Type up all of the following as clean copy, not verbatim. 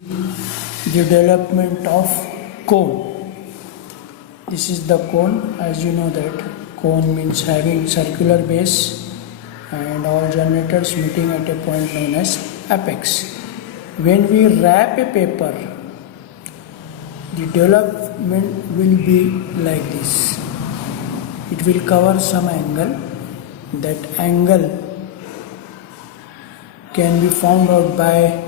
the development of cone. This is the cone. As you know that cone means having circular base and all generators meeting at a point known as apex. When we wrap a paper, the development will be like this. It will cover some angle. That angle can be found out by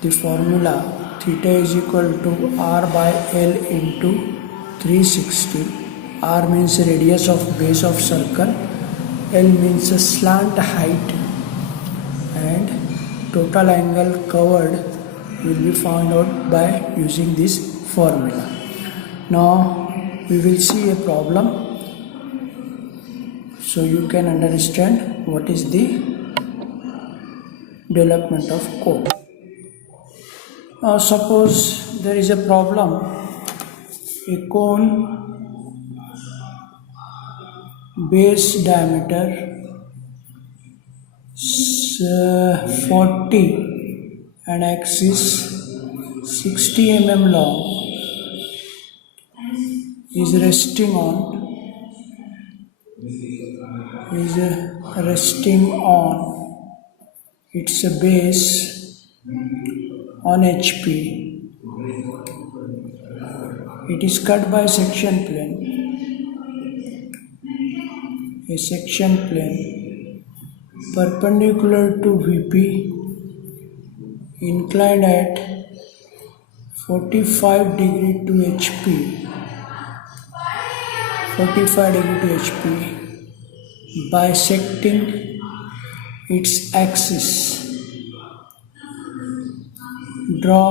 the formula theta is equal to r by L into 360. R means radius of base of circle, L means slant height, and total angle covered will be found out by using this formula. Now we will see a problem so you can understand what is the development of cone. Suppose there is a problem, a cone base diameter 40 and axis 60 mm long is resting on its base on HP. It is cut by section plane. A section plane perpendicular to VP, inclined at 45 degree to HP. 45 degree to HP, bisecting its axis. Draw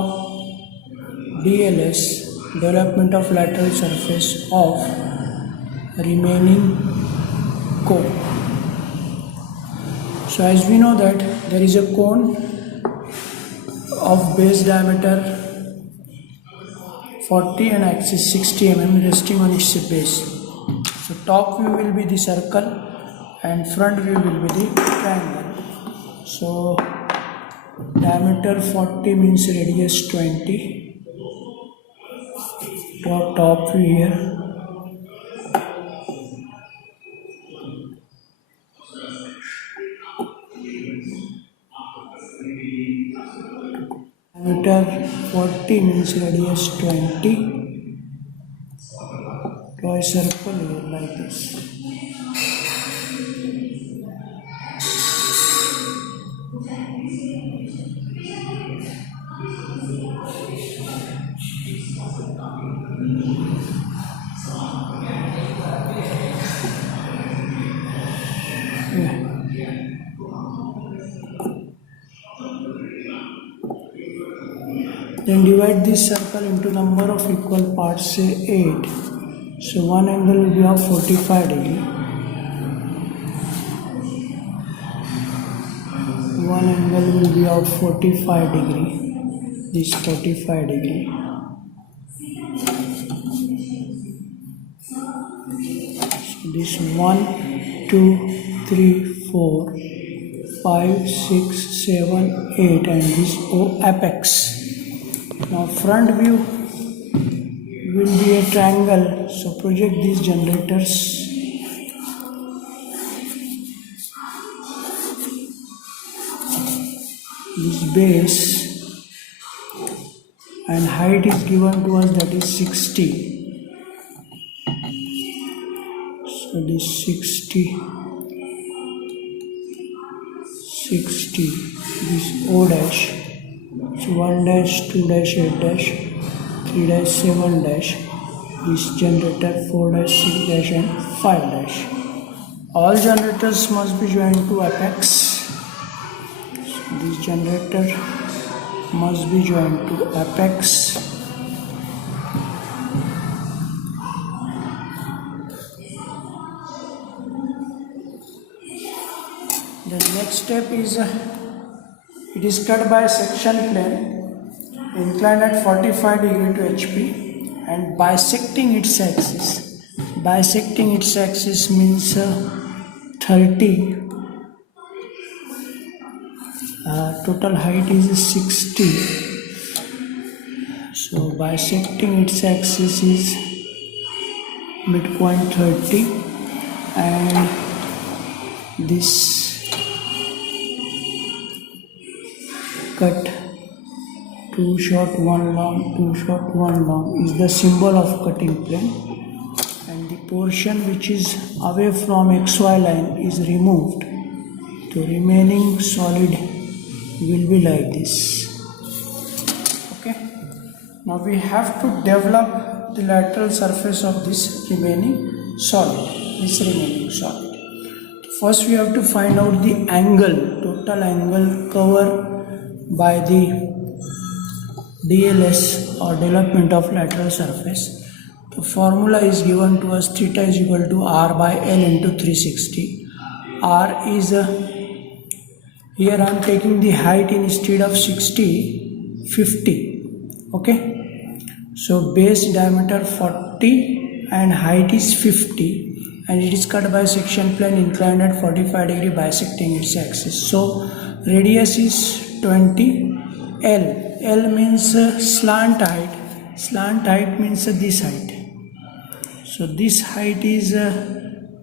DLS, development of lateral surface of remaining cone. So as we know that there is a cone of base diameter 40 and axis 60 mm resting on its base. So top view will be the circle and front view will be the triangle. So diameter 40 means radius 20. Draw top view here. Diameter 40 means radius 20. Draw a circle here like this. Then divide this circle into number of equal parts, say 8. So one angle will be of 45 degree. One angle will be of 45 degree. This 45 degree. So this 1, 2, 3, 4, 5, 6, 7, 8 and this O apex. Now front view will be a triangle, so project these generators. This base and height is given to us, that is 60. So this 60, this O dash. So 1 dash, 2 dash, 8 dash, 3 dash, 7 dash, this generator 4 dash, 6 dash and 5 dash. All generators must be joined to apex. So this generator must be joined to apex. The next step is it is cut by section plane, inclined at 45 degree to HP and bisecting its axis. Bisecting its axis means 30 total height is 60 So bisecting its axis is midpoint 30, and this cut 2 short 1 long, 2 short 1 long is the symbol of cutting plane, and the portion which is away from XY line is removed. The remaining solid will be like this. Okay. Now we have to develop the lateral surface of this remaining solid. First we have to find out the angle, total angle covered by the DLS or development of lateral surface. The formula is given to us: theta is equal to R by L into 360. R is here I am taking the height instead of 60, 50. Okay. So base diameter 40 and height is 50, and it is cut by section plane inclined at 45 degree bisecting its axis. So radius is 20. L means slant height. Slant height means this height. So this height is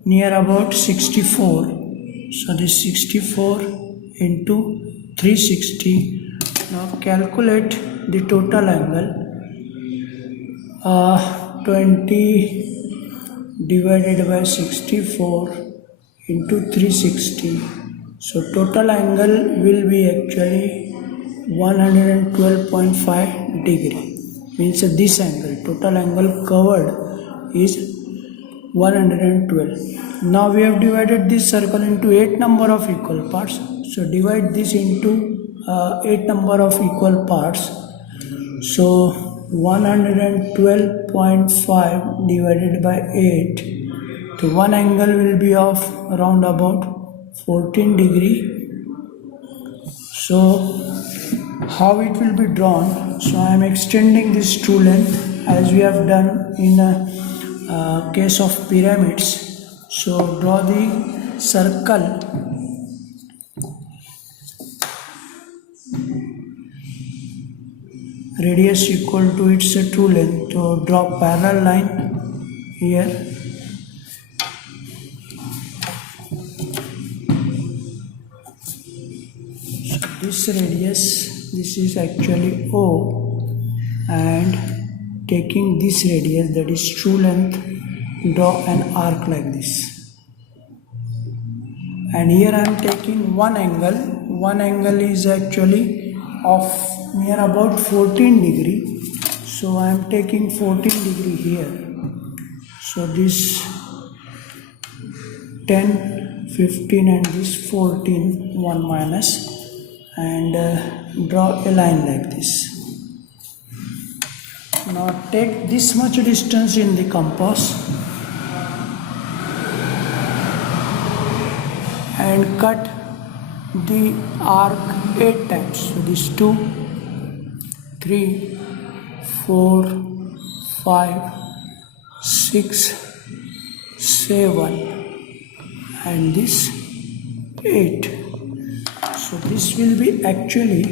near about 64. So this 64 into 360. Now calculate the total angle. 20 divided by 64 into 360. So total angle will be actually 112.5 degree. Means this angle, total angle covered is 112. Now we have divided this circle into 8 number of equal parts. So divide this into 8 number of equal parts. So 112.5 divided by 8. The one angle will be of around about 14 degree. So how it will be drawn? So I am extending this true length as we have done in a case of pyramids. So draw the circle radius equal to its true length. So draw parallel line here. So this radius, this is actually O, and taking this radius, that is true length, draw an arc like this. And here I am taking one angle. One angle is actually of near about 14 degree. So I am taking 14 degree here. So this 10, 15 and this 14, 1 minus, and draw a line like this. Now take this much distance in the compass and cut the arc 8 times. So this 2, 3, 4, 5, 6, 7 and this 8. So this will be actually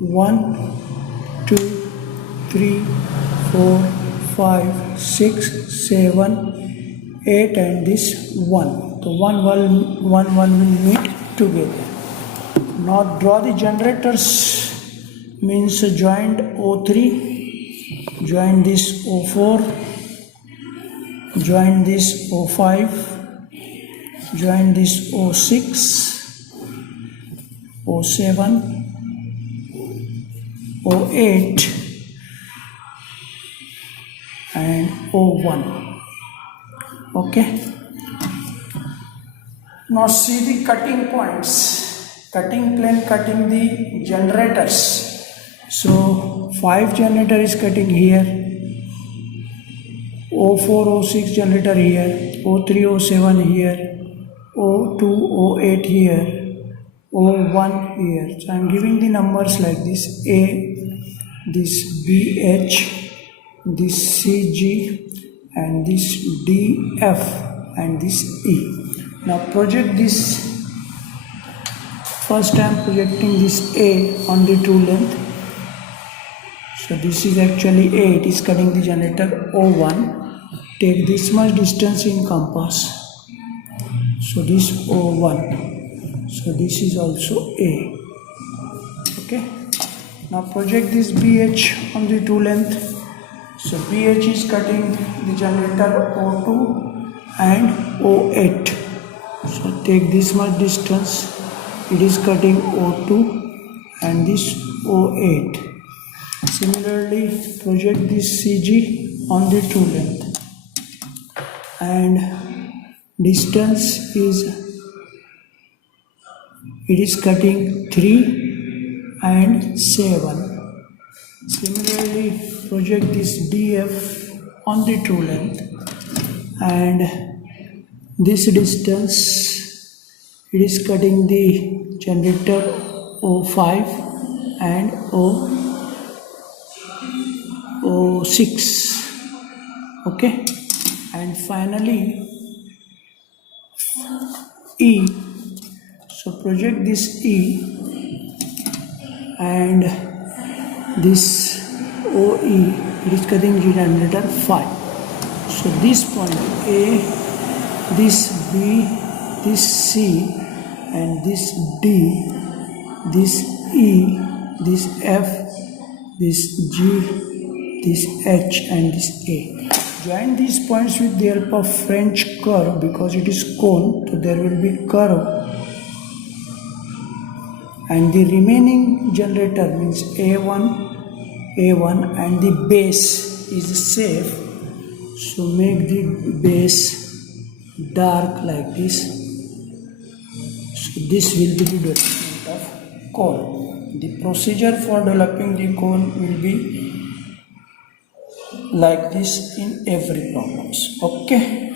1, 2, 3, 4, 5, 6, 7, 8 and this 1. So 1 will meet together. Now draw the generators, means join O3, join this O4, join this O5, join this O6, O7, O8 and O1. Okay. Now see the cutting points. Cutting plane cutting the generators. So 5 generator is cutting here, O4, O6 generator here, O3, O7 here, O2, O8 here, O1 here. So I am giving the numbers like this: A, this B.h, this C.g and this D.f and this E. Now project this. First I am projecting this A on the true length. So So this is actually A, it is cutting the generator O1. Take this much distance in compass. So this O1. So this is also A. Okay. Now project this BH on the two length. So BH is cutting the generator O2 and O8. So take this much distance. It is cutting O2 and this O8. Similarly, project this CG on the two length. And distance is, it is cutting 3 and 7. Similarly, project this DF on the two length, and this distance, it is cutting the generator O5 and O6. Okay, and finally E. So project this E and this OE, it is cutting generator 5. So this point A, this B, this C, and this D, this E, this F, this G, this H, and this A. Join these points with the help of French curve because it is cone, so there will be curve. And the remaining generator means A1 and the base is safe. So make the base dark like this. So this will be the development of cone. The procedure for developing the cone will be like this in every problems. Okay.